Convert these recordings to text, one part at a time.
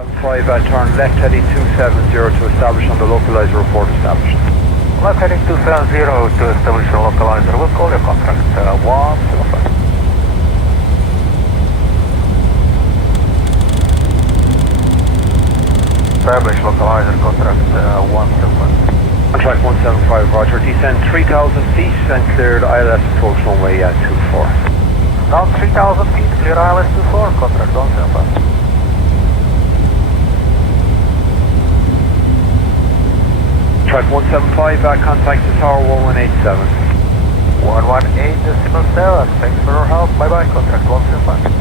175 turn left heading 270 to establish on the localizer, report established. Left heading 270 to establish on localizer, we'll call your contract 175. Establish localizer, contract 175. Contract 175, roger. Descend 3,000 feet and cleared ILS approach runway 24. Down 3,000 feet, clear ILS 24, contract 175. Track 175, contact the tower 1187. 118.7, thanks for your help, bye bye, contract 175.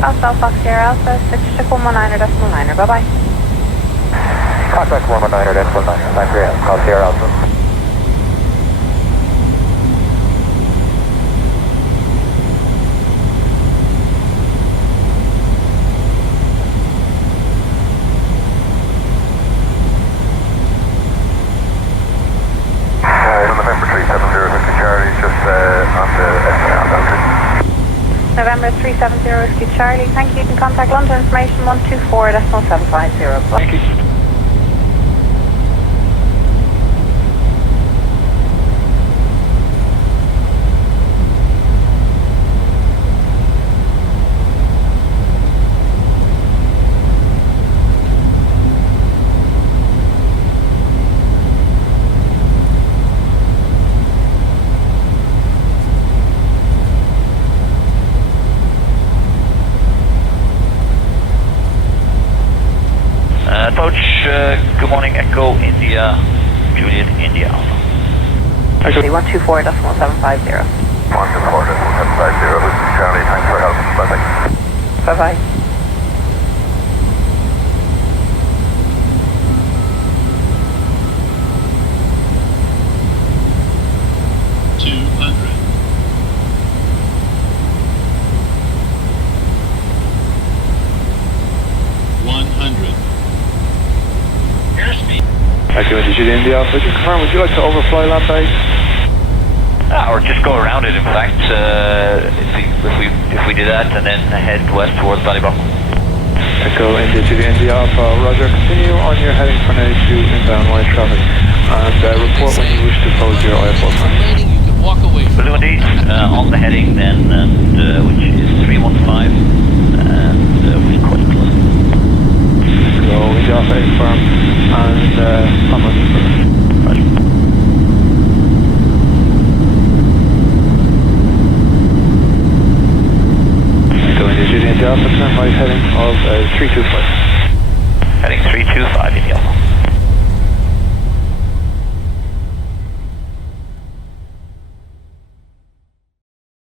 Alpha Fox Sierra Alpha 619.9er, bye-bye. Contact 119er, 9 for you, call Sierra Alpha. November 370 Charlie, just on the November 370 Whiskey Charlie, thank you. You can contact London Information 124.750. Thank you. Good morning, Echo India, Juliet India Alpha. Actually, 124.750. 124.750, this is Charlie, thanks for help, bye-bye. Bye-bye. Echo India Alpha, just confirm, would you like to overfly land base? Or just go around it, in fact, if we do that and then head west towards Ballybrook. Echo India Alpha, roger. Continue on your heading for now to inbound line traffic and report when you wish to close your IFO time. You can walk away from We'll do indeed, on the heading then, and which is 315, and we'll quite close. So India Alpha firm and Thomas first. Roger. India Alpha, turn right heading of 325. Heading 325 in the Alpha.